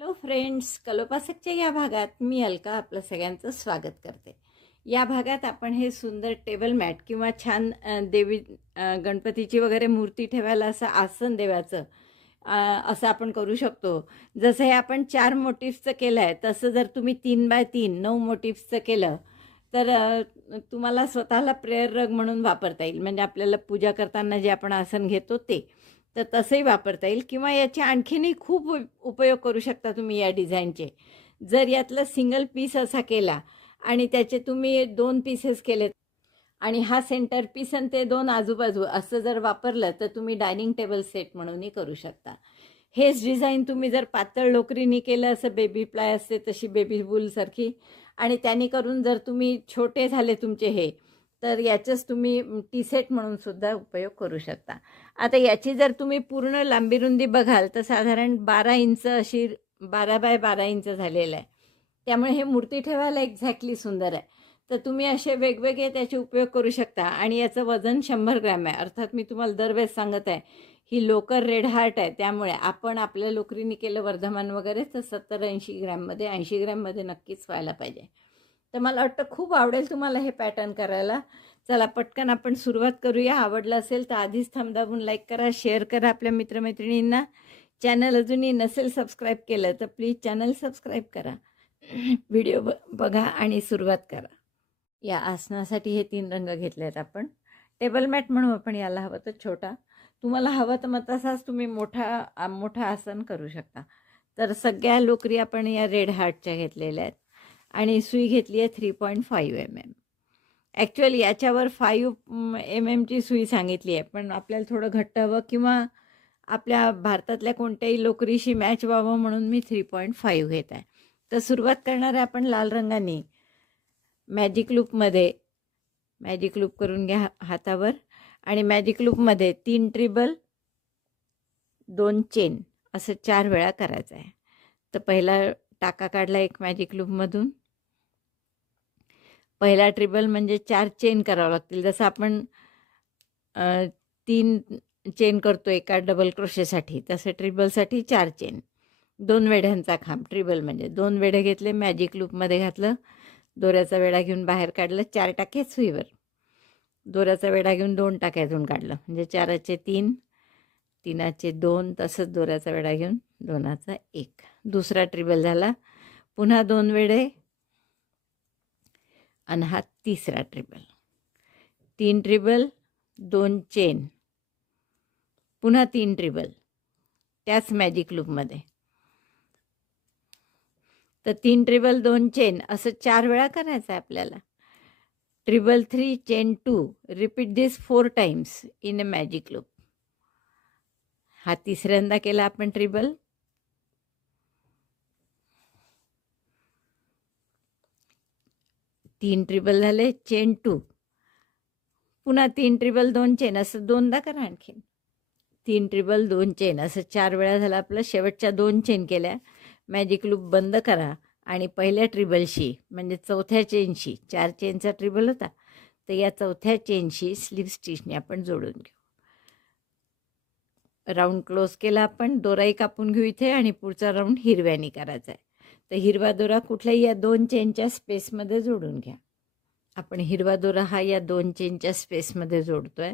Hello friends, कलोपासकच्या या भागात मी अलका आपलं सगळ्यांचं स्वागत करते. या भागात आपण हे सुंदर टेबल मॅट किंवा छान देवी गणपतीची वगैरे मूर्ती ठेवायला असं आसन देवाचं असं आपण करू शकतो. जसं हे आपण 4 मोटिफ्सचं केलं आहे, तसं जर तुम्ही 3x3 9 मोटिफ्सचं केलं तर तुम्हाला स्वतःला प्रेयर रग म्हणून वापरता येईल. म्हणजे आपल्याला पूजा करताना जे आपण आसन घेतो ते. तर तसंही वापरता येईल किंवा याचे आणखीनही खूप उपयोग करू शकता तुम्ही या डिझाईनचे. जर यातलं सिंगल पीस असा केला आणि त्याचे तुम्ही 2 पीसेस केलेत आणि हा सेंटर पीस आणि ते 2 आजूबाजू असं जर वापरलं तर तुम्ही डायनिंग टेबल सेट म्हणूनही करू शकता. हेच डिझाईन तुम्ही जर पातळ लोकरीनी केलं, असं बेबी प्लाय असते तशी बेबी वूलसारखी, आणि त्यांनी करून जर तुम्ही छोटे झाले तुमचे हे, तर याचंच तुम्ही टी सेट म्हणून सुद्धा उपयोग करू शकता. आता याची जर तुम्ही पूर्ण लांबी रुंदी बघाल तर साधारण 12 इंच अशी 12x12 इंच झालेलं आहे. त्यामुळे हे मूर्ती ठेवायला एक्झॅक्टली सुंदर आहे. तर तुम्ही असे वेगवेगळे त्याचे उपयोग करू शकता. आणि याचं वजन 100 ग्रॅम आहे. अर्थात मी तुम्हाला दरवेळेस सांगत आहे, ही लोकर रेड हार्ट आहे, त्यामुळे आपण आपल्या लोकरीने केलं वर्धमान वगैरे तर 70-80 ग्रॅममध्ये 80 ग्रॅममध्ये नक्कीच व्हायला पाहिजे. तर मला वाटतं खूप आवडेल तुम्हाला हे पॅटर्न करायला. चला पटकन आपण सुरुवात करूया. आवडलं असेल तर आधीच थंब दाबून लाईक करा, शेअर करा आपल्या मित्रमैत्रिणींना. चॅनल अजूनही नसेल सबस्क्राईब केलं तर प्लीज चॅनल सबस्क्राईब करा. व्हिडिओ बघा आणि सुरुवात करा. या आसनासाठी हे 3 रंग घेतले आहेत आपण. टेबल मॅट म्हणू आपण याला, हवं तर छोटा, तुम्हाला हवं तर मग तसाच तुम्ही मोठा आसन करू शकता. तर सगळ्या लोकरी आपण या रेड हार्टच्या घेतलेल्या आहेत आणि सुई घेतली आहे 3.5 mm. ॲक्च्युअली याच्यावर 5 mmची सुई सांगितली आहे, पण आपल्याला थोडं घट्ट हवं किंवा आपल्या भारतातल्या कोणत्याही लोकरीशी मॅच व्हावं म्हणून मी 3.5 घेत आहे. तर सुरुवात करणार आहे आपण लाल रंगाने. मॅजिक लूप करून घ्या हातावर, आणि मॅजिक लूपमध्ये 3 ट्रिबल 2 चेन असं 4 वेळा करायचं आहे. तर पहिला टाका काढला एक मॅजिक लूपमधून. पहिला ट्रिबल म्हणजे 4 चेन करावं लागतील. जसं आपण 3 चेन करतो एका डबल क्रोशेसाठी, तसं ट्रिबलसाठी 4 चेन. 2 वेढ्यांचा खांब. ट्रिबल म्हणजे 2 वेढे घेतले, मॅजिक लूपमध्ये घातलं, दोऱ्याचा वेढा घेऊन बाहेर काढलं, 4 टाके सुईवर, दोऱ्याचा वेढा घेऊन 2 टाक्यातून काढलं, म्हणजे 4चे 3, 3चे 2, तसंच दोऱ्याचा वेढा घेऊन 2चा 1. दुसरा ट्रिबल झाला. पुन्हा 2 वेढे आणि हा तिसरा ट्रिबल. 3 ट्रिबल 2 चेन, पुन्हा 3 ट्रिबल त्याच मॅजिक लूपमध्ये. तर 3 ट्रिबल 2 चेन असं 4 वेळा करायचं आहे आपल्याला. ट्रिबल 3 chain 2. Repeat this 4 times in a magic loop. हा तिसऱ्यांदा केला आपण ट्रिबल. 3 ट्रिबल झाले, चेन 2, पुन्हा 3 ट्रिबल 2 चेन असं 2दा करा. आणखीन 3 ट्रिबल 2 चेन असं 4 वेळा झालं आपलं. शेवटच्या 2 चेन केल्या, मॅजिक लूप बंद करा आणि पहिल्या ट्रिबलशी म्हणजे चौथ्या चेनशी, 4 चेनचा ट्रिबल होता, तर या चौथ्या चेनशी स्लीव स्टिचने आपण जोडून घेऊ. राऊंड क्लोज केला आपण. दोराही कापून घेऊ इथे, आणि पुढचा राऊंड हिरव्याने करायचा आहे. तर हिरवा दोरा कुठल्याही या 2 चेनच्या स्पेसमध्ये जोडून घ्या. आपण हिरवा दोरा हा या 2 चेनच्या स्पेसमध्ये जोडतोय.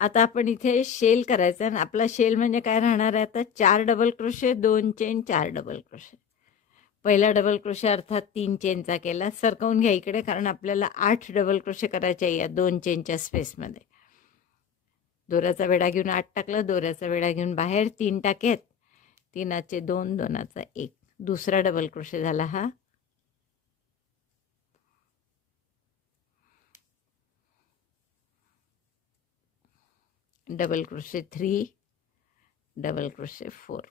आता आपण इथे शेल करायचा आहे. आणि आपला शेल म्हणजे काय राहणार आहे आता? 4 double crochet 2 chain 4 double crochet. पहिला डबल क्रोशे अर्थात 3 चेनचा केला. सरकवून घ्या इकडे, कारण आपल्याला 8 डबल क्रोशे करायचे आहे या 2 चेनच्या स्पेसमध्ये. दोऱ्याचा वेढा घेऊन 8 टाकलं, दोऱ्याचा वेढा घेऊन बाहेर 3 टाकेत, 3चे 2, 2चा 1. दुसरा डबल क्रोशे झाला हा. Double crochet 3, double crochet 4.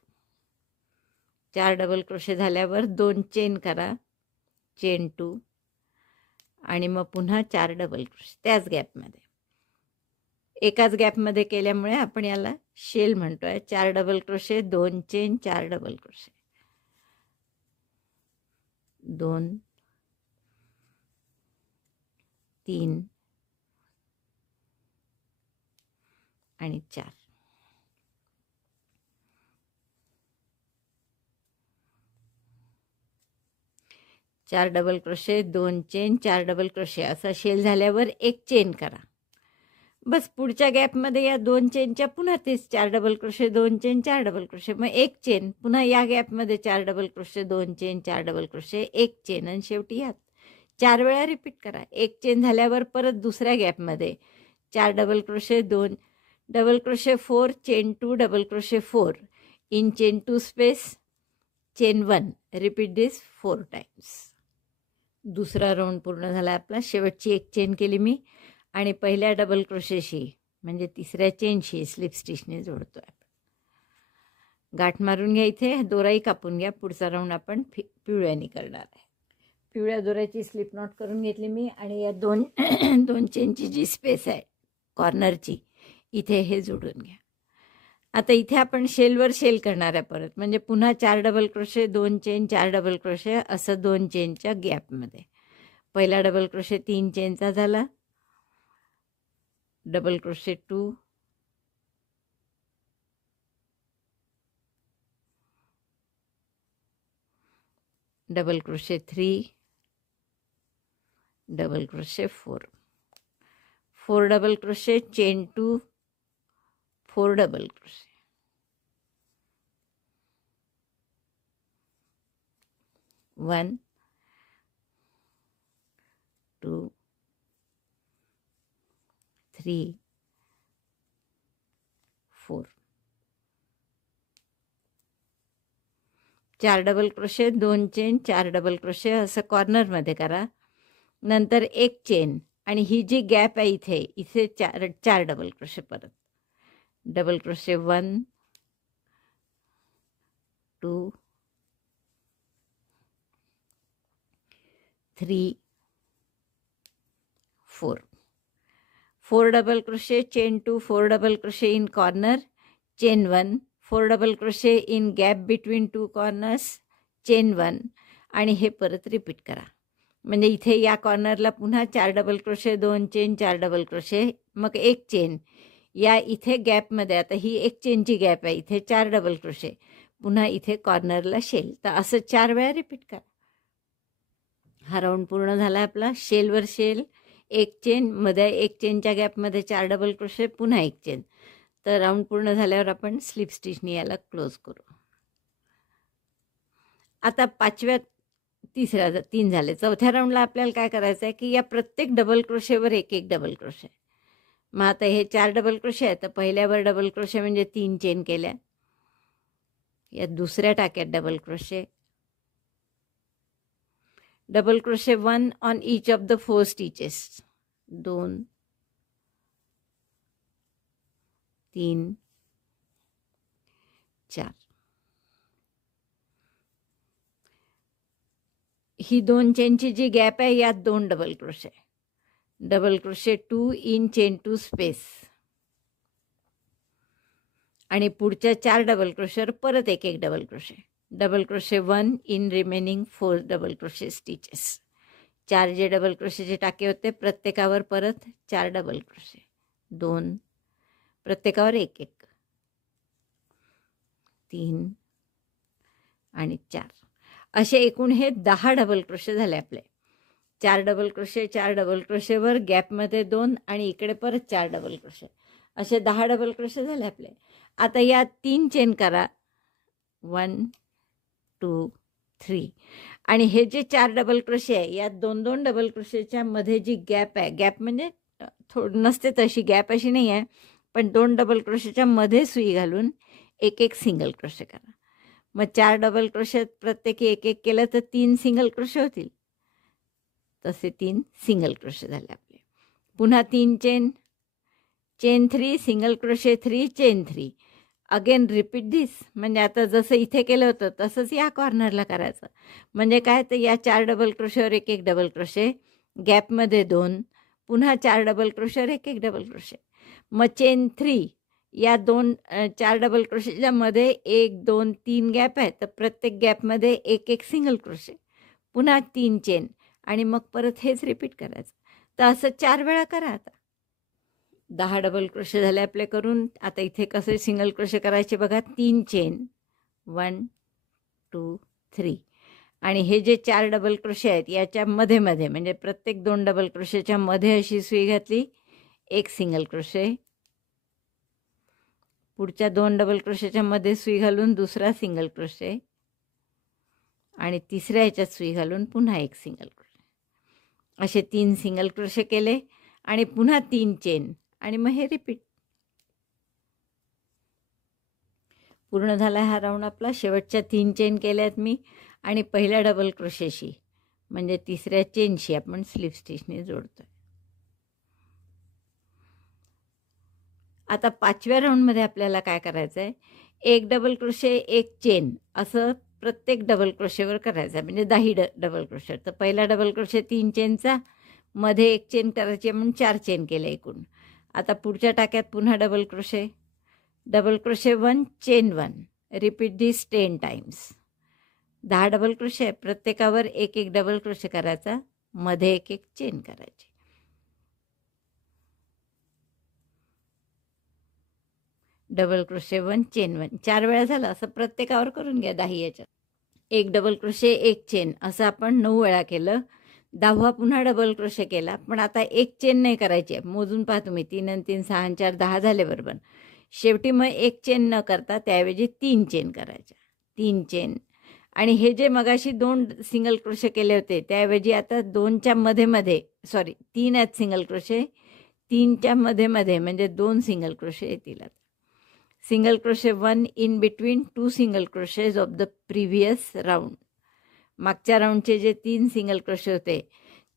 4 double crochet झाल्यावर 2 चेन करा, चेन 2, आणि मग पुन्हा 4 डबल क्रोशे त्याच गॅपमध्ये. एकाच गॅपमध्ये केल्यामुळे आपण याला शेल म्हणतोय. 4 double crochet 2 chain 4 double crochet, 2 3 आणि 4. 4 double crochet, 2 chain, 4 double crochet असा शेल झाल्यावर एक चेन करा. बस पुढच्या गॅपमध्ये या 2 चेनच्या पुन्हा तेच 4 double crochet, 2 chain, 4 double crochet, मग एक चेन, पुन्हा या गॅपमध्ये 4 double crochet, 2 chain, 4 double crochet, एक चेन आणि शेवटी यात 4 वेळा रिपीट करा. एक चेन झाल्यावर परत दुसऱ्या गॅपमध्ये 4 double crochet, 2 double crochet, 4 chain 2 double crochet, 4 in chain 2 space chain 1. Repeat this 4 times. दुसरा राऊंड पूर्ण झाला आपला. शेवटची एक चेन केली मी आणि पहिल्या डबल क्रोशेशी म्हणजे तिसऱ्या चेनशी स्लिप स्टिचने जोडतो आहे. गाठ मारून घ्या, इथे दोराही कापून घ्या. पुढचा राऊंड आपण पिवळ्यानी करणार आहे. पिवळ्या दोऱ्याची स्लिप नॉट करून घेतली मी आणि या दोन दोन चेनची जी स्पेस आहे कॉर्नरची इथे हे जोडून घ्या. आता इथे आपण शेलवर शेल करणार आहे परत, म्हणजे पुन्हा 4 double crochet, 2 chain, 4 double crochet असं 2 चेनच्या गॅपमध्ये. पहिला डबल क्रोशे 3 चेनचा झाला, double crochet 2, double crochet 3, double crochet 4, 4 double crochet, chain 2, 4 double crochet, 1 2 3 4, 4 double crochet, 2 chain, 4 double crochet असं कॉर्नरमध्ये करा. नंतर एक चेन आणि ही जी गॅप आहे इथे 4 डबल क्रोशे, परत double crochet 1 2 3 4, 4 double crochet, chain 2, 4 double crochet in corner, chain 1, 4 double crochet in gap between 2 corners, chain 1 आणि हे परत रिपीट करा. म्हणजे इथे या कॉर्नरला पुन्हा 4 double crochet, 2 chain, 4 double crochet, मग एक चेन. या इथे गॅपमध्ये आता ही एक चेनची गॅप आहे, इथे 4 डबल क्रोशे, पुन्हा इथे कॉर्नरला शेल. तर असं 4 वेळा रिपीट करा. हा राऊंड पूर्ण झाला आपला. शेलवर शेल, एक चेन, मध्ये एक चेनच्या गॅपमध्ये 4 डबल क्रोशे, पुन्हा एक चेन. तर राऊंड पूर्ण झाल्यावर आपण स्लिप स्टिचने याला क्लोज करू. आता तिसऱ्या 3 झाले. चौथ्या राऊंडला आपल्याला काय करायचं आहे की या प्रत्येक डबल क्रोशेवर एक एक डबल क्रोशे. मग आता हे 4 डबल क्रोशे आहे, तर पहिल्यावर डबल क्रोशे म्हणजे 3 चेन केल्या. या दुसऱ्या टाक्यात double crochet, double crochet 1 on each of the 4 stitches, 2 3 4. ही 2 चेनची जी गॅप आहे यात 2 double crochet, double crochet 2 in chain 2 space आणि पुढच्या 4 डबल क्रोशेवर परत एक एक double crochet, double crochet 1 in remaining 4 double crochet stitches. 4 जे डबल क्रोशेचे टाके होते प्रत्येकावर परत 4 डबल क्रोशे, 2 प्रत्येकावर एक एक, 3 आणि 4. असे एकूण हे 10 डबल क्रोशे झाले आपले. 4 डबल क्रोशे, 4 डबल क्रोशेवर गॅपमध्ये 2 आणि इकडे परत 4 डबल क्रोशे, असे 10 डबल क्रोशे झाले आपले. आता या 3 चेन करा, 1 2 3 आणि हे जे 4 डबल क्रोशे आहे यात 2-2 डबल क्रोशेच्या मध्ये जी गॅप आहे, गॅप म्हणजे नसते तशी गॅप अशी नाही आहे, पण 2 डबल क्रोशेच्या मध्ये सुई घालून एक एक सिंगल क्रोशे करा. मग 4 डबल क्रोशेत प्रत्येकी एक एक केलं तर 3 सिंगल क्रोशे होतील. तसे 3 सिंगल क्रोशे झाले आपले. पुन्हा 3 chain, chain 3, single crochet 3, chain 3. Again repeat this. म्हणजे आता जसं इथे केलं होतं तसंच या कॉर्नरला करायचं. म्हणजे काय, तर या 4 डबल क्रोशेवर एक एक डबल क्रोशे, गॅपमध्ये 2, पुन्हा 4 डबल क्रोशेवर एक एक डबल क्रोशे. मग चेन 3 या 4 डबल क्रोशेच्या मध्ये 1 2 3 गॅप आहे, तर प्रत्येक गॅपमध्ये एक एक सिंगल क्रोशे, पुन्हा 3 चेन आणि मग परत हेच रिपीट करायचं. तर असं 4 वेळा करा. आता 10 डबल क्रोशे झाले आपले करून. आता इथे कसे सिंगल क्रोशे करायचे बघा. 3 चेन, 1 2 3 आणि हे जे 4 डबल क्रोशे आहेत याच्या मध्ये मध्ये म्हणजे प्रत्येक 2 डबल क्रोशेच्या मध्ये अशी सुई घातली, एक सिंगल क्रोशे, पुढच्या 2 डबल क्रोशेच्या मध्ये सुई घालून दुसरा सिंगल क्रोशे आणि तिसऱ्या ह्याच्यात सुई घालून पुन्हा एक सिंगल क्रोशे, असे 3 सिंगल क्रोशे केले आणि पुन्हा 3 चेन आणि मग हे रिपीट. पूर्ण झाला हा राऊंड आपला. शेवटच्या 3 चेन केल्यात मी आणि पहिल्या डबल क्रोशेशी म्हणजे तिसऱ्या चेनशी आपण स्लिप स्टिचने जोडतोय. आता 5व्या राऊंडमध्ये आपल्याला काय करायचं आहे, एक डबल क्रोशे एक चेन असं प्रत्येक डबल क्रोशेवर करायचं आहे, म्हणजे 10 डबल क्रोशे. तर पहिला डबल क्रोशे 3 चेनचा, मध्ये एक चेन करायची म्हणून 4 चेन केले एकूण. आता पुढच्या टाक्यात पुन्हा डबल क्रोशे 1 चेन 1, रिपीट दिस 10 टाइम्स. 10 डबल क्रोशे, प्रत्येकावर एक एक डबल क्रोशे करायचा, मध्ये एक एक चेन करायची. डबल क्रोशे 1 चेन 1 4 वेळा झालं. असं प्रत्येकावर करून घ्या 10 याच्यात. एक डबल क्रोशे एक चेन असं आपण 9 वेळा केलं. 10वा पुन्हा डबल क्रोशे केला, पण आता एक चेन नाही करायची आहे. मोजून पहा तुम्ही, 3 आणि 3 6 आणि 4 10 झाले बरोबर. शेवटी मग एक चेन न करता त्याऐवजी 3 चेन करायच्या, 3 चेन. आणि हे जे मगाशी 2 सिंगल क्रोशे केले होते त्याऐवजी आता 2च्या मध्ये मध्ये, सॉरी 3 आहेत सिंगल क्रोशे, 3च्या मध्ये मध्ये म्हणजे 2 सिंगल क्रोशे येतील. आता single crochet 1 in between 2 single crochets of the previous round. मागच्या राऊंडचे जे 3 सिंगल क्रोशे होते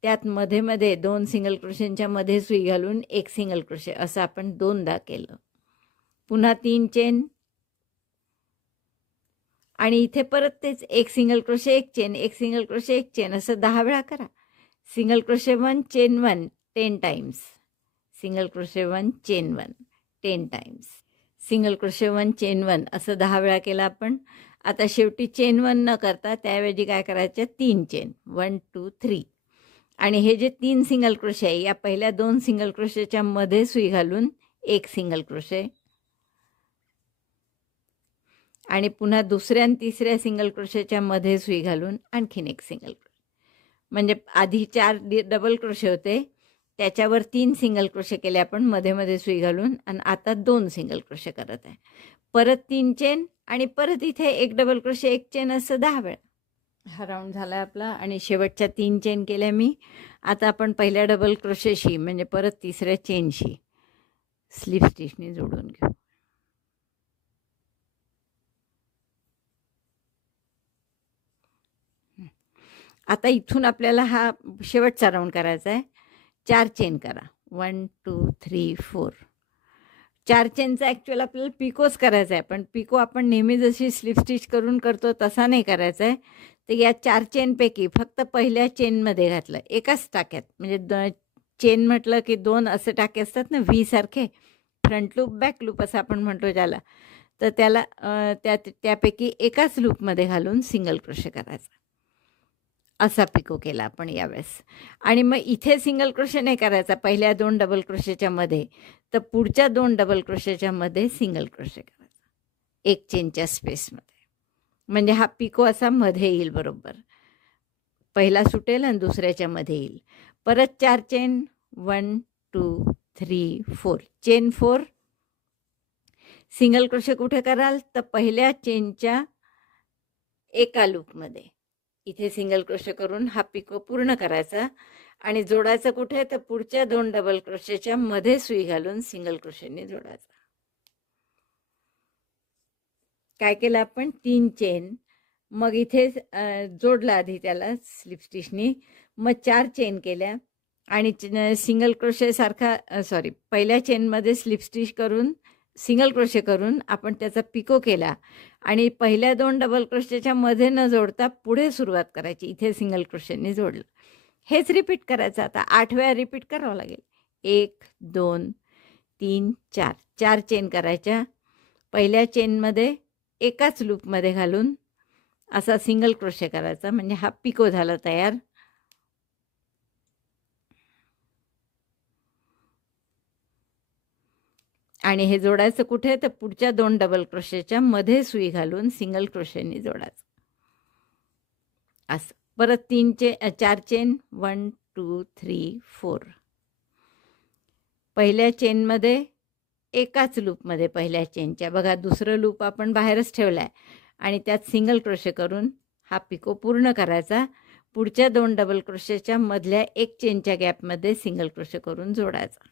त्यात मध्ये मध्ये 2 सिंगल क्रोशेंच्या मध्ये सुई घालून एक सिंगल क्रोशे असं आपण 2दा केलं. पुन्हा 3 चेन आणि इथे परत तेच एक सिंगल क्रोशे एक चेन, एक सिंगल क्रोशे एक चेन असं 10 वेळा करा. Single crochet 1 chain 1 10 times, single crochet 1 chain 1 10 times, single crochet 1 chain 1 असं 10 वेळा केलं आपण. आता शेवटी चेन 1 न करता त्याऐवजी काय करायचं, 3 चेन 1 2 3. आणि हे जे 3 सिंगल क्रोशे आहे या पहिल्या 2 सिंगल क्रोशेच्या मध्ये सुई घालून एक सिंगल क्रोशे आणि पुन्हा दुसऱ्या आणि तिसऱ्या सिंगल क्रोशेच्या मध्ये सुई घालून आणखीन एक सिंगल क्रोशे. म्हणजे आधी 4 डबल क्रोशे होते त्याच्यावर 3 सिंगल क्रोशे केले आपण मध्ये मध्ये सुई घालून आणि आता 2 सिंगल क्रोशे करत आहे. परत 3 चेन आणि परत इथे एक डबल क्रोशे एक चेन असं 10 वेळा. हा राऊंड झाला आपला आणि शेवटच्या 3 चेन केल्या मी. आता आपण पहिल्या डबल क्रोशेशी म्हणजे परत तिसऱ्या चेनशी स्लिप स्टिचने जोडून घेऊ. आता इथून आपल्याला हा शेवटचा राऊंड करायचा आहे. 4 चेन करा, 1 2 3 4. 4 चेनचा ॲक्च्युअल आपल्याला पिकोच करायचा आहे, पण पिको आपण नेहमी जशी स्लिप स्टिच करून करतो तसा नाही करायचा आहे. तर या 4 चेनपैकी फक्त पहिल्या चेनमध्ये घातलं एकाच टाक्यात, म्हणजे चेन म्हटलं की 2 असे टाके असतात ना व्ही सारखे, फ्रंट लूप बॅक लूप असं आपण म्हणतो ज्याला, तर त्याला त्यापैकी एकाच लूपमध्ये घालून सिंगल क्रोशे करायचा. असा पिको केला आपण यावेळेस. आणि मग इथे सिंगल क्रोशे नाही करायचा पहिल्या 2 डबल क्रोशेच्या मध्ये, तर पुढच्या 2 डबल क्रोशेच्या मध्ये सिंगल क्रोशे करायचा एक चेनच्या स्पेसमध्ये. म्हणजे हा पिको असा मध्ये येईल बरोबर, पहिला सुटेल आणि दुसऱ्याच्या मध्ये येईल. परत 4 चेन 1 2 3 4, चेन 4. सिंगल क्रोशे कुठे कराल, तर पहिल्या चेनच्या एका लूपमध्ये. इथे सिंगल क्रोशे करून हा पिको पूर्ण करायचा आणि जोडायचं कुठे, तर पुढच्या 2 डबल क्रोशेच्या मध्ये सुई घालून सिंगल क्रोशेने जोडायचा. काय केलं आपण, 3 चेन, मग इथे जोडला आधी त्याला स्लिप स्टिचनी, मग 4 चेन केल्या आणि सिंगल क्रोशे सारखा सॉरी पहिल्या चेनमध्ये स्लिप स्टिच करून सिंगल क्रोशे करून आपण त्याचा पिको केला आणि पहिल्या 2 डबल क्रोशेच्या मध्ये न जोडता पुढे सुरुवात करायची, इथे सिंगल क्रोशेने जोडलं. हेच रिपीट करायचं. आता 8 वेळा रिपीट करावं लागेल. 1 2 3 4, 4 चेन करायच्या, पहिल्या चेनमध्ये एकाच लूपमध्ये घालून असा सिंगल क्रोशे करायचा, म्हणजे हा पिको झाला तयार. आणि हे जोडायचं कुठे, तर पुढच्या 2 डबल क्रोशेच्या मध्ये सुई घालून सिंगल क्रोशेने जोडायचं. असं. परत 4 चेन 1 2 3 4. पहिल्या चेनमध्ये एकाच लूपमध्ये पहिल्या चेनच्या बघा दुसरं लूप आपण बाहेरच ठेवला आहे आणि त्यात सिंगल क्रोशे करून हा पिको पूर्ण करायचा. पुढच्या 2 डबल क्रोशेच्या मधल्या एक चेनच्या गॅपमध्ये सिंगल क्रोशे करून जोडायचा.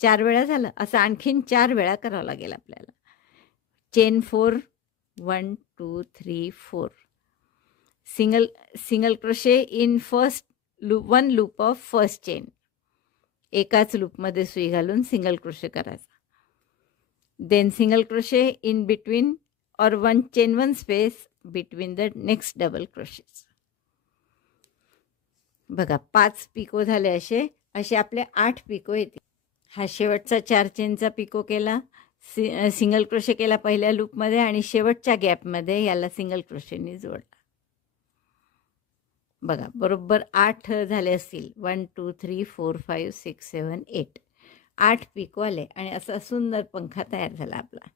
4 वेळा झालं. असं आणखीन 4 वेळा करावं लागेल आपल्याला. Chain 4 1 2 3 4. Single crochet in first loop 1 loop of first chain. एकाच लूपमध्ये सुई घालून सिंगल क्रोशे करायचा. Then single crochet in between और chain 1 space between the next double crochets. बघा 5 पिको झाले. असे आपले 8 पिको येतील. हा शेवटचा 4 चेनचा पिको केला, सिंगल क्रोशे केला पहिल्या लूपमध्ये आणि शेवटच्या गॅपमध्ये याला सिंगल क्रोशेने जोडला. बघा बरोबर 8 झाले असतील. 1 2 3 4 5 6 7 8. 8 पिको आले आणि असा सुंदर पंखा तयार झाला आपला.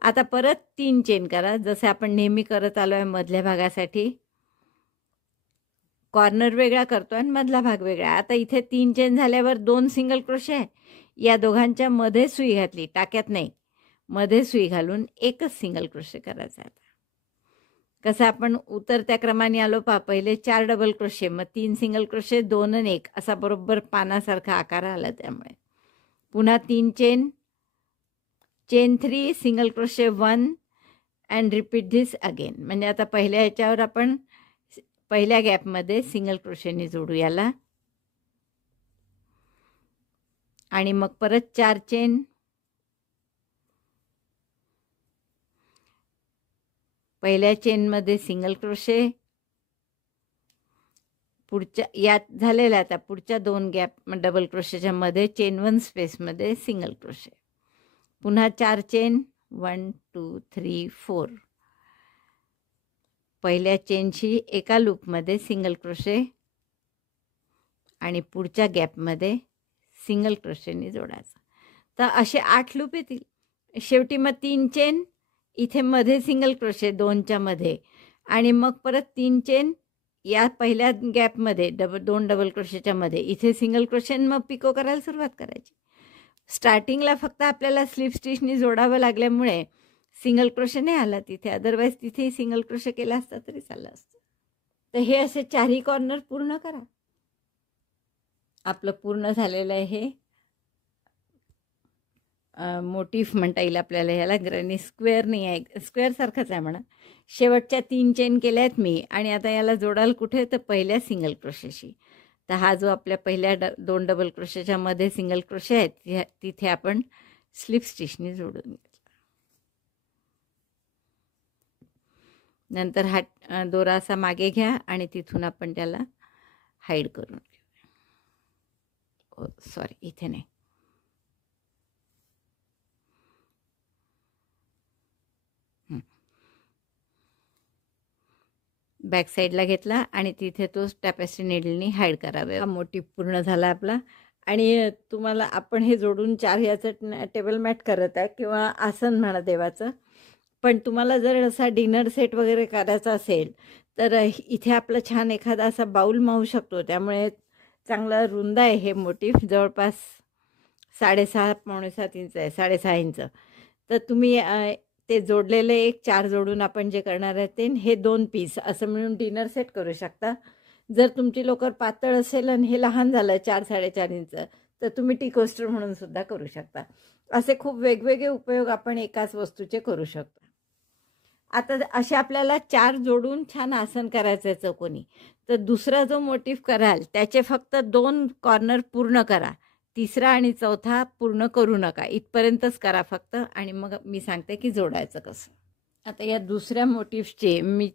आता परत 3 चेन करा जसे आपण नेहमी करत आलो आहे. मधल्या भागासाठी कॉर्नर वेगळा करतो आणि मधला भाग वेगळा. आता इथे 3 चेन झाल्यावर 2 सिंगल क्रोशे आहे. या दोघांच्या मध्ये सुई घातली, टाक्यात नाही, मध्ये सुई घालून एकच सिंगल क्रोशे करायचा. आता कसं आपण उतरत्या क्रमाने आलो पहिले 4 डबल क्रोशे, मग 3 सिंगल क्रोशे, 2 आणि 1 असा बरोबर पानासारखा आकार आला. त्यामुळे पुन्हा 3 chain, chain 3 single crochet 1 and repeat this again. म्हणजे आता पहिल्या याच्यावर आपण पहिल्या गॅपमध्ये सिंगल क्रोशेने जोडू याला आणि मग परत 4 चेन, पहिल्या चेनमध्ये सिंगल क्रोशे, पुढच्या यात झालेला आता पुढच्या 2 गॅप डबल क्रोशेच्या मध्ये चेन 1 स्पेसमध्ये सिंगल क्रोशे. पुन्हा 4 चेन 1 2 3 4. पहिल्या चेनशी एका लूपमध्ये सिंगल क्रोशे आणि पुढच्या गॅपमध्ये सिंगल क्रोशेने जोडायचं. तर असे 8 लूप येतील. शेवटी मग 3 चेन, इथे मध्ये सिंगल क्रोशे 2च्या मध्ये आणि मग परत 3 चेन या पहिल्या गॅपमध्ये 2 डबल क्रोशेच्या मध्ये इथे सिंगल क्रोशे मग पिको करायला सुरुवात करायची. स्टार्टिंगला फक्त आपल्याला स्लिप स्टिचनी जोडावं लागल्यामुळे सिंगल क्रोशे नाही आला तिथे, अदरवाईज तिथेही सिंगल क्रोशे केला असता तरी चाललं असतं. तर हे असे 4ही कॉर्नर पूर्ण करा. आपलं पूर्ण झालेलं आहे हे मोटिफ म्हणता येईल आपल्याला. ह्याला ग्रॅनी स्क्वेअर नाही आहे, स्क्वेअरसारखंच आहे म्हणा. शेवटच्या 3 चेन केल्या आहेत मी आणि आता याला जोडाल कुठे तर पहिल्या सिंगल क्रोशेशी. तर हा जो आपल्या पहिल्या 2 डबल क्रोशेच्या मध्ये सिंगल क्रोशे आहेत तिथे आपण स्लिप स्टिचनी जोडून घेतला. नंतर हा दोरा असा मागे घ्या आणि तिथून आपण त्याला हाईड करून घेऊ. सॉरी इथे नाही, बॅक साईडला घेतला आणि तिथे तो टॅपेस्ट्री निडलनी हाईड करावे. हा मोटिफ पूर्ण झाला आपला. आणि तुम्हाला आपण हे जोडून 4 ह्याचं टेबल मॅट करत आहे किंवा आसन म्हणा देवाचं. पण तुम्हाला जर असा डिनर सेट वगैरे करायचा असेल तर इथे आपलं छान एखादा असा बाऊल मावू शकतो. त्यामुळे चांगला रुंद आहे हे मोटिफ, जवळपास 6.5 पावणे 7 इंच आहे, 6.5 इंच. तर तुम्ही ते जोडलेले 4 जोडून आपण जे करणार आहे ते हे 2 पीस असं मिळून डिनर सेट करू शकता. जर तुमची लोकर पातळ असेल आणि हे लहान झालं 4-4.5 इंच तर तुम्ही टी कोस्टर म्हणून सुद्धा करू शकता. असे खूप वेगवेगळे उपयोग आपण एकाच वस्तूचे करू शकतो. आता असे आपल्याला 4 जोडून छान आसन करायचं आहे चौकोनी. तर दुसरा जो मोटिफ कराल त्याचे फक्त 2 कॉर्नर पूर्ण करा. तिसरा आणि चौथा पूर्ण करू नका, इथपर्यंतच करा फक्त. आणि मग मी सांगते की जोडायचं कसं. आता या दुसऱ्या मोटिफचे मी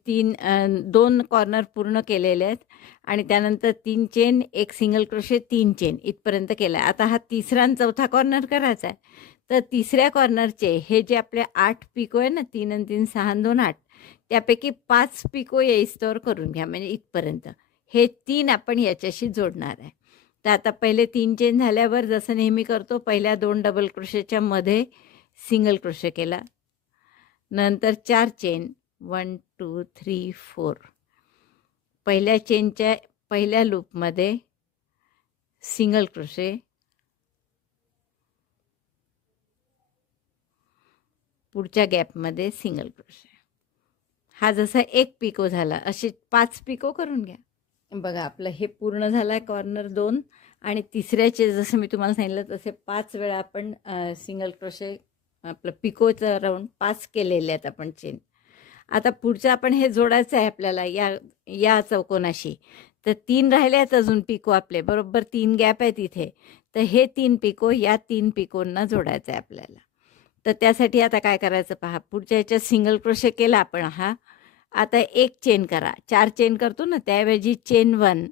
2 कॉर्नर पूर्ण केलेले आहेत आणि त्यानंतर 3 चेन, 1 सिंगल क्रोशे, 3 चेन इथपर्यंत केला आहे. आता हा तिसरा आणि चौथा कॉर्नर करायचा आहे. तर तिसऱ्या कॉर्नरचे हे जे आपले 8 पिको आहे ना, 3 आणि 3 6 आणि 2 8, त्यापैकी 5 पिको येईस्तोवर करून घ्या. म्हणजे इथपर्यंत हे 3 आपण याच्याशी जोडणार आहे. तर आता पहिले 3 चेन झाल्यावर जसं नेहमी करतो पहिल्या 2 डबल क्रोशेच्या मध्ये सिंगल क्रोशे केला. नंतर 4 चेन 1 2 3 4. पहिल्या चेनच्या पहिल्या लूपमध्ये सिंगल क्रोशे, पुढच्या गॅपमध्ये सिंगल क्रोशे. हा जसा एक पिको झाला असे 5 पिको करून घ्या. बघा आपलं हे पूर्ण झालं आहे कॉर्नर 2 आणि तिसऱ्याचे जसं मी तुम्हाला सांगितलं तसे 5 वेळा आपण सिंगल क्रोशे आपलं पिकोचं राऊंड 5 केलेले आहेत आपण चेन. आता पुढचं आपण हे जोडायचं आहे आपल्याला या चौकोनाशी. तर 3 राहिले आहेत अजून पिको आपले, बरोबर 3 गॅप आहेत इथे. तर हे 3 पिको या 3 पिकोंना जोडायचं आहे आपल्याला. तर त्यासाठी आता काय करायचं पहा, पुढच्या ह्याच्यात सिंगल क्रोशे केला आपण हा. आता एक चेन करा, 4 चेन करतो ना त्याऐवजी चेन 1,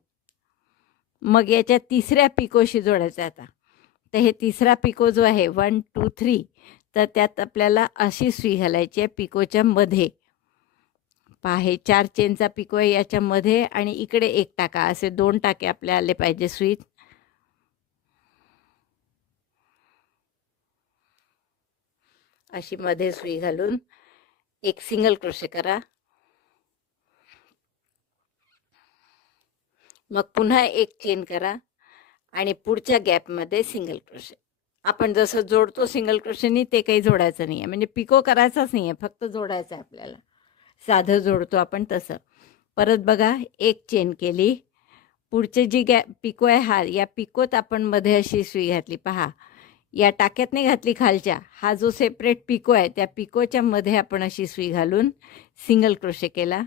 मग याच्या तिसऱ्या पिकोशी जोडायचं आहे आता. तर हे तिसरा पिको जो आहे 1 2 3, तर त्यात आपल्याला अशी सुई घालायची आहे पिकोच्या मध्ये. पहा हे 4 चेनचा पिको आहे याच्यामध्ये आणि इकडे एक टाका, असे 2 टाके आपल्याला आले पाहिजे सुईत. अशी मध्ये सुई घालून एक सिंगल क्रोशे करा. मग पुन्हा एक चेन करा आणि पुढच्या गॅपमध्ये सिंगल क्रोशे. आपण जसं जोडतो सिंगल क्रोशेनी ते काही जोडायचं नाही आहे, म्हणजे पिको करायचाच नाही आहे, फक्त जोडायचं आहे आपल्याला. साधं जोडतो आपण तसं. परत बघा एक चेन केली, पुढचे जी पिको आहे हा, या पिकोत आपण मध्ये अशी सुई घातली. पहा या टाक्यात नाही घातली खालच्या, हा जो सेपरेट पिको आहे त्या पिकोच्या मध्ये आपण अशी सुई घालून सिंगल क्रोशे केला.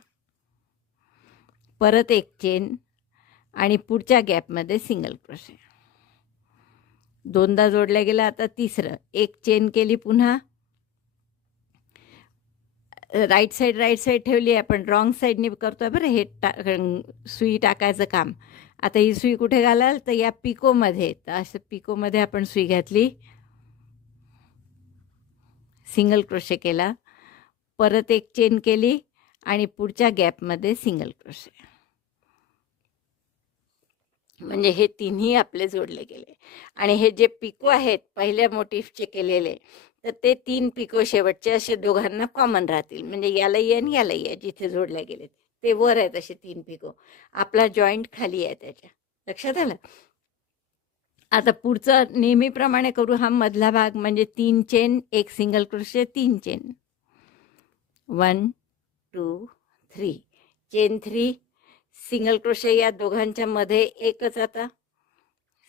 परत एक चेन आणि पुढच्या गॅपमध्ये सिंगल क्रोशे. 2दा जोडल्या गेला. आता तिसरं एक चेन केली, पुन्हा राईट साईड ठेवली आहे, आपण रॉंग साईडने करतोय बरं हे सुई टाकायचं काम. आता ही सुई कुठे घालाल तर या पिकोमध्ये. तर असं पिकोमध्ये आपण सुई घातली, सिंगल क्रोशे केला, परत एक चेन केली आणि पुढच्या गॅपमध्ये सिंगल क्रोशे. म्हणजे हे तिन्ही आपले जोडले गेले. आणि हे जे पिको आहेत पहिल्या मोटिफचे केलेले, तर ते 3 पिको शेवटचे असे दोघांना कॉमन राहतील. म्हणजे यालाही आणि यालाही आहे, जिथे जोडल्या गेले ते वर आहेत असे 3 पिको. आपला जॉईंट खाली आहे त्याच्या. लक्षात आलं. आता पुढचं नेहमीप्रमाणे करू. हा मधला भाग म्हणजे 3 चेन, एक single crochet, 3 chain, 1 2 3, chain 3, single crochet या दोघांच्या मध्ये एकच. आता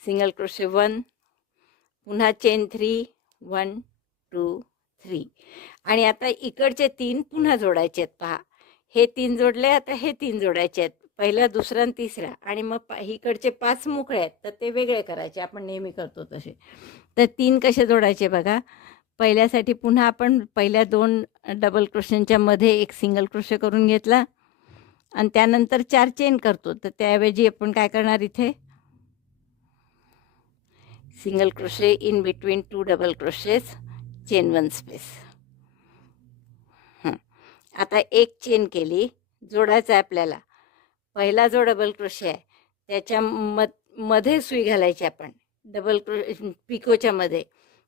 सिंगल क्रोशे 1, पुन्हा चेन 3, 1 2 3. आणि आता इकडचे 3 पुन्हा जोडायचे आहेत. पहा हे 3 जोडले, आता हे 3 जोडायचे आहेत, पहिला दुसरा आणि तिसरा. आणि मग इकडचे 5 मोकळे आहेत तर ते वेगळे करायचे, आपण नेहमी करतो तसे. तर 3 कसे जोडायचे बघा. पहिल्यासाठी पुन्हा आपण पहिल्या 2 डबल क्रोशेंच्या मध्ये एक सिंगल क्रोशे करून घेतला आणि त्यानंतर 4 चेन करतो. तर त्याऐवजी आपण काय करणार, इथे single crochet in between 2 double crochets, chain 1 space. आता एक चेन केली, जोडायचं आहे आपल्याला. पहिला जो डबल क्रोशे आहे त्याच्या मध्ये सुई घालायची आपण डबल पिकोच्या मध्ये.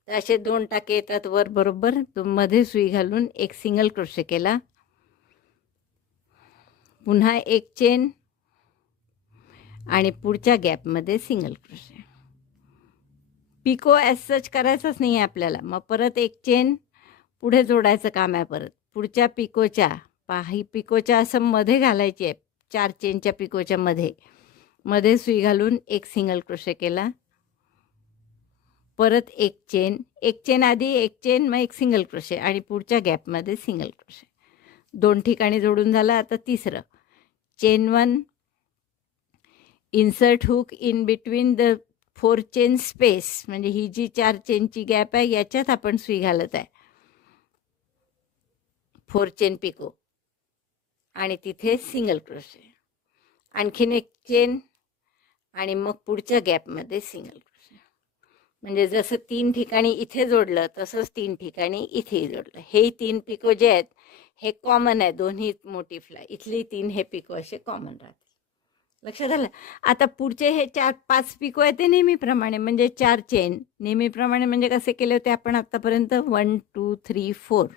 तर असे 2 टाके येतात वर, बरोबर. तो मध्ये सुई घालून एक सिंगल क्रोशे केला, पुन्हा एक चेन आणि पुढच्या गॅपमध्ये single crochet. Picot as such करायचंच नाही आहे आपल्याला. मग परत एक चेन, पुढे जोडायचं काम आहे. परत पुढच्या पिकोच्या, ही पिकोच्या असं मध्ये घालायची आहे, 4 चेनच्या पिकोच्या मध्ये सुई घालून एक सिंगल क्रोशे केला, परत एक चेन आधी, एक चेन, मग एक सिंगल क्रोशे आणि पुढच्या गॅपमध्ये सिंगल क्रोशे. 2 ठिकाणी जोडून झाला. आता तिसरं chain 1, insert hook in between the 4 chain space. म्हणजे ही जी 4 चेनची गॅप आहे याच्यात आपण सुई घालत आहे, 4 चेन पिको आणि तिथे सिंगल क्रोशे. आणखीन एक चेन आणि मग पुढच्या गॅपमध्ये सिंगल क्रोशे. म्हणजे जसं 3 ठिकाणी इथे जोडलं तसंच 3 ठिकाणी इथेही जोडलं. हे 3 पिको जे आहेत हे कॉमन आहे दोन्ही मोटिफला. इथली 3 हे पिको असे कॉमन राहतील. लक्षात आलं. आता पुढचे हे 4-5 पिको आहे ते नेहमीप्रमाणे, म्हणजे 4 चेन नेहमीप्रमाणे. म्हणजे कसे केले होते आपण आतापर्यंत, 1 2 3 4,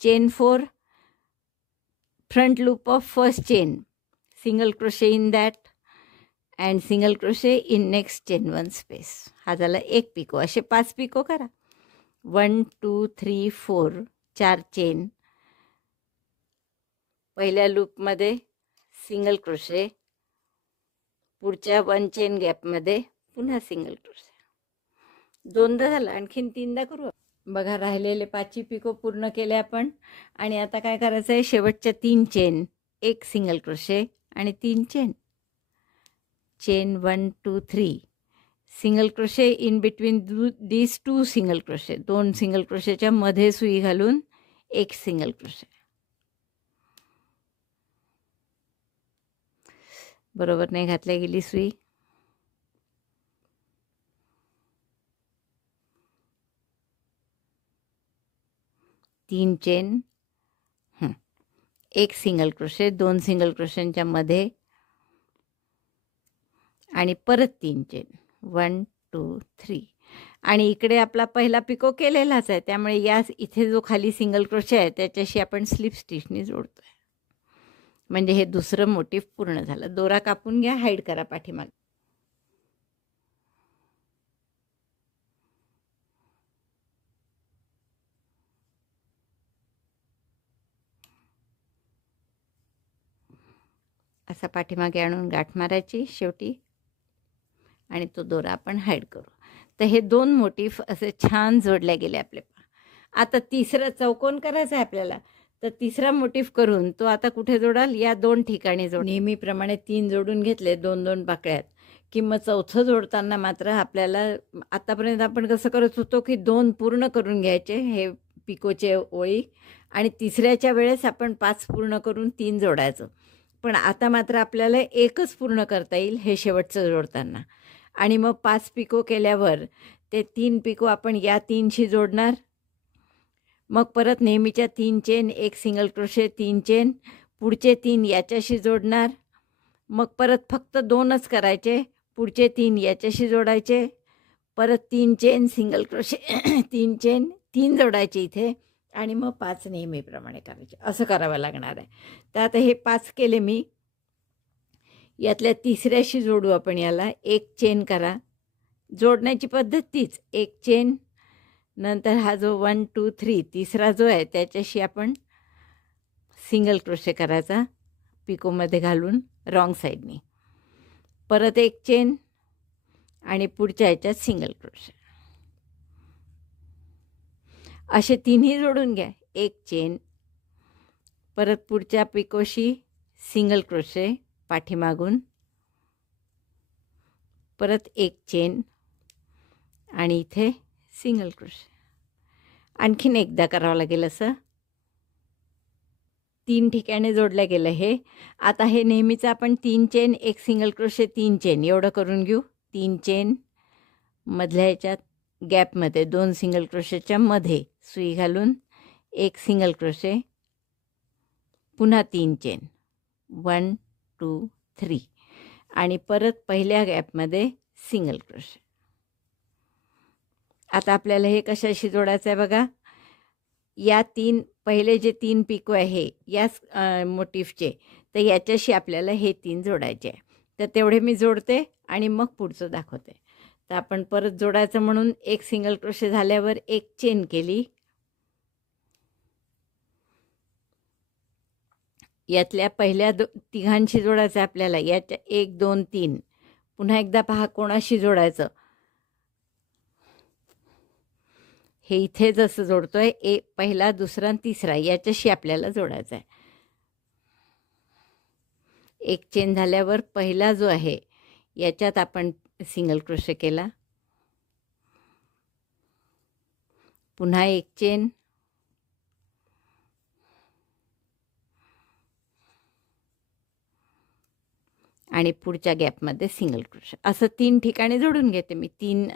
chain 4, front loop of first chain, single crochet in that and single crochet in next chain 1 space. हा झाला 1 पिको. असे 5 पिको करा. 1 2 3 4 4 चेन. पहिल्या लूपमध्ये सिंगल क्रोशे, पुढच्या 1 चेन गॅपमध्ये पुन्हा सिंगल क्रोशे. 2दा झालं. आणखीन 3दा करू. बघा, राहिलेले 5 पिको पूर्ण केले आपण. आणि आता काय करायचं आहे, शेवटच्या 3 चेन, 1 सिंगल क्रोशे आणि 3 chain. Chain 1 2 3 single crochet in between these 2 single crochet. 2 single क्रोशेच्या मध्ये सुई घालून 1 सिंगल क्रोशे. बरोबर नाही घातल्या गेली सुई. 3 चेन, 1 सिंगल क्रोशे, 2 सिंगल क्रोशेंच्या मध्ये आणि परत 3 चेन. 1 2 3. आणि इकडे आपला पहिला पिको केलेलाच आहे, त्यामुळे या इथे जो खाली सिंगल क्रोशे आहे त्याच्याशी आपण स्लिप स्टिचनी जोडतो आहे. म्हणजे हे दुसरं मोटिफ पूर्ण झालं. दोरा कापून घ्या, हाईड करा पाठीमागे. असा पाठीमागे आणून गाठ मारायची शेवटी आणि तो दोरा आपण हाईड करू. तर हे 2 मोटिफ असे छान जोडले गेले आपले. आता तिसरा चौकोन करायचा आहे आपल्याला. तर तिसरा मोटिफ करून तो आता कुठे जोडाल, या 2 ठिकाणी जोड. नेहमीप्रमाणे 3 जोडून घेतले 2-2 पाकळ्यात, की मग चौथं जोडताना मात्र आपल्याला, आतापर्यंत आपण कसं करत होतो की 2 पूर्ण करून घ्यायचे हे पिकोचे ओळी, आणि तिसऱ्याच्या वेळेस आपण 5 पूर्ण करून 3 जोडायचं. पण आता मात्र आपल्याला 1च पूर्ण करता येईल हे शेवटचं जोडताना. आणि मग 5 पिको केल्यावर ते 3 पिको आपण या 3शी जोडणार. मग परत नेहमीच्या 3 चेन, 1 सिंगल क्रोशे, 3 चेन, पुढचे 3 याच्याशी जोडणार. मग परत फक्त 2च करायचे, पुढचे 3 याच्याशी जोडायचे, परत 3 चेन, सिंगल क्रोशे, 3 चेन, 3 जोडायचे इथे, आणि मग 5 नेहमीप्रमाणे करायचे. असं करावं लागणार आहे. तर आता हे 5 केले मी. यातल्या तिसऱ्याशी जोडू आपण. याला 1 चेन करा. जोडण्याची पद्धत तीच, 1 चेन, नंतर हा जो 1 2 3 तिसरा जो आहे त्याच्याशी आपण सिंगल क्रोशे करायचा पिकोमध्ये घालून रॉंग साईडनी, परत 1 चेन आणि पुढच्या ह्याच्यात सिंगल क्रोशे. असे 3ही जोडून घ्या. 1 चेन, परत पुढच्या पिकोशी सिंगल क्रोशे पाठीमागून, परत 1 चेन आणि इथे सिंगल क्रोशे. आणखीन एकदा करावं लागेल असं. 3 ठिकाणी जोडलं गेलं हे. आता हे नेहमीचं आपण 3 चेन, 1 सिंगल क्रोशे, 3 चेन एवढं करून घेऊ. 3 चेन, मधल्या ह्याच्यात गॅपमध्ये 2 सिंगल क्रोशेच्या मध्ये सुई घालून 1 सिंगल क्रोशे, पुन्हा 3 चेन, 1 2 3, आणि परत पहिल्या गॅपमध्ये सिंगल क्रोशे. आता आपल्याला हे कशाशी जोडायचं आहे बघा. या 3 पहिले जे 3 पिको आहे याच मोटिफचे, तर याच्याशी आपल्याला हे 3 जोडायचे आहे. तर तेवढे मी जोडते आणि मग पुढचं दाखवते. तर आपण परत जोडायचं म्हणून 1 सिंगल क्रोशे झाल्यावर 1 चेन केली. यातल्या पहिल्या तिघांशी जोडायचं आपल्याला. याच्या 1 2 3. पुन्हा एकदा पहा कोणाशी जोडायचं. हे इथे जसं जोडतोय, पहिला, दुसरा आणि तिसरा याच्याशी आपल्याला जोडायचं आहे. 1 चेन झाल्यावर पहिला जो आहे याच्यात आपण सिंगल क्रोशे केला, पुन्हा 1 चेन, आणि पुढच्या गॅपमध्ये सिंगल क्रोशे. असं 3 ठिकाणी जोडून घेते मी. 3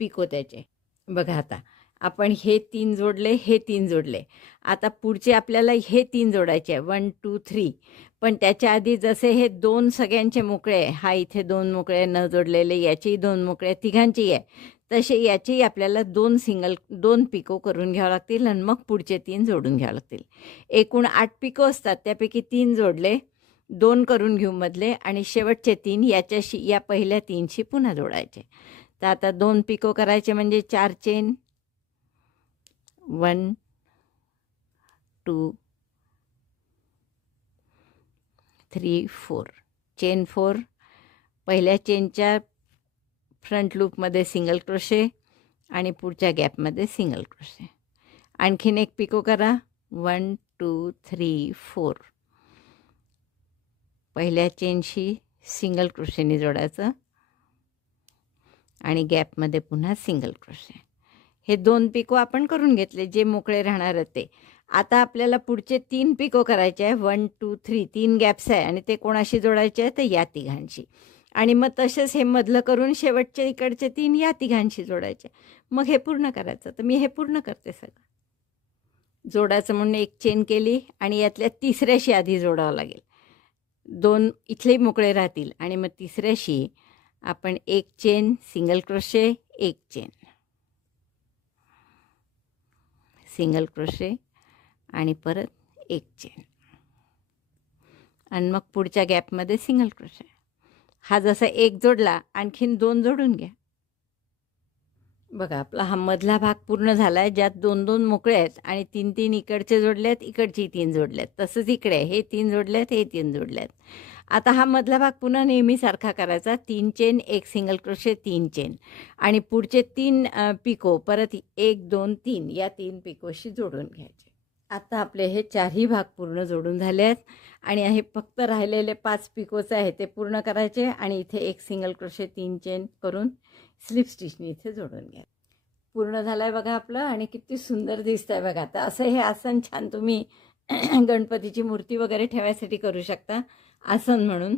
पिको त्याचे. बघा, आता आपण हे 3 जोडले, हे 3 जोडले. आता पुढचे आपल्याला हे 3 जोडायचे आहे, 1 2 3. पण त्याच्या आधी जसे हे 2 सगळ्यांचे मोकळे आहे, हा इथे 2 मोकळे न जोडलेले, याचेही 2 मोकळे, तिघांची आहे, तसे याचेही आपल्याला 2 पिको करून घ्यावं लागतील आणि मग पुढचे 3 जोडून घ्यावं लागतील. एकूण 8 पिको असतात, त्यापैकी 3 जोडले. 2 करून घेऊ मधले आणि शेवटचे 3 याच्याशी या पहिल्या 3शी पुन्हा जोडायचे. तर आता 2 पिको करायचे म्हणजे 4 चेन, 1 2 3 4 चेन 4. पहिल्या चेनच्या फ्रंट लूपमध्ये सिंगल क्रोशे आणि पुढच्या गॅपमध्ये सिंगल क्रोशे. आणखीन एक पिको करा. 1 2 3 4. पहिल्या चेनशी सिंगल क्रोशेने जोडायचं आणि गॅपमध्ये पुन्हा सिंगल क्रोशे. हे 2 पिको आपण करून घेतले जे मोकळे राहणार ते. आता आपल्याला पुढचे 3 पिको करायचे आहे. 1 2 3 3 गॅप्स आहे आणि ते कोणाशी जोडायचे आहे तर या तिघांशी. आणि मग तसेच हे मधलं करून शेवटचे इकडचे 3 या तिघांशी जोडायचे. मग हे पूर्ण करायचं. तर मी हे पूर्ण करते सगळं. जोडायचं म्हणून एक चेन केली आणि यातल्या तिसऱ्याशी आधी जोडावं लागेल. 2 इथले मोकळे राहतील आणि मग तिसऱ्याशी आपण एक चेन, सिंगल क्रोशे, एक चेन, सिंगल क्रोशे आणि परत एक चेन आणि मग पुढच्या गॅपमध्ये सिंगल क्रोशे. हा जसा एक जोडला आणखीन 2 जोडून घ्या. बघा आपला हा मधला भाग पूर्ण झाला आहे ज्यात 2 2 मोकळे आहेत आणि 3 3 इकडचे जोडले आहेत, इकडची 3 जोडले आहेत. तसंच इकडे हे 3 जोडले आहेत, हे 3 जोडले आहेत. आता हा मधला भाग पुन्हा नेहमीसारखा करायचा. 3 चेन, एक सिंगल क्रोशे, 3 चेन आणि पुढचे 3 पिको परत 1 2 3 या 3 पिकोशी जोडून घ्यायचे. आता आपले हे 4ही भाग पूर्ण जोडून झाले आहेत आणि हे फक्त राहिलेले 5 पिकोचं आहे ते पूर्ण करायचे आणि इथे एक सिंगल क्रोशे, 3 चेन करून स्लिप स्टिचने इथे जोडून घ्या. पूर्ण झालं आहे बघा आपलं आणि किती सुंदर दिसतं आहे बघा. आता असं हे आसन छान तुम्ही गणपतीची मूर्ती वगैरे ठेवायसाठी करू शकता आसन म्हणून.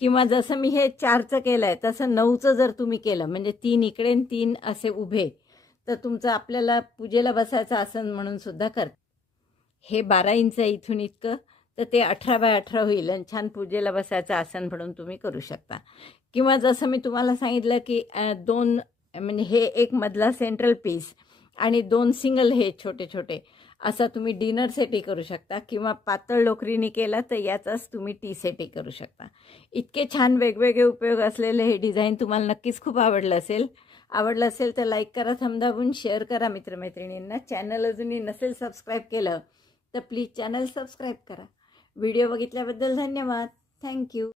किंवा जसं मी हे 4चं केलं आहे तसं 9चं जर तुम्ही केलं म्हणजे 3 इकडे आणि 3 असे उभे तर तुमचं आपल्याला पूजेला बसायचं आसन म्हणून सुद्धा करता. हे 12 इंच आहे इथून इतकं तर ते 18 बाय 18 होईल आणि छान पूजेला बसायचं आसन म्हणून तुम्ही करू शकता. किंवा जसं मी तुम्हाला सांगितलं की 2 म्हणजे हे एक मधला सेंट्रल पीस आणि 2 सिंगल हे छोटे छोटे असं तुम्ही डिनर सेटही करू शकता. किंवा पातळ लोकरीने केला तर याचाच तुम्ही टी सेटही करू शकता. इतके छान वेगवेगळे उपयोग असलेले हे डिझाईन तुम्हाला नक्कीच खूप आवडलं असेल तर लाईक करा, थंब दाबून शेअर करा मित्रमैत्रिणींना. चॅनल अजूनही नसेल सबस्क्राईब केलं तर प्लीज चॅनल सबस्क्राईब करा. व्हिडिओ बघितल्याबद्दल धन्यवाद. थँक्यू.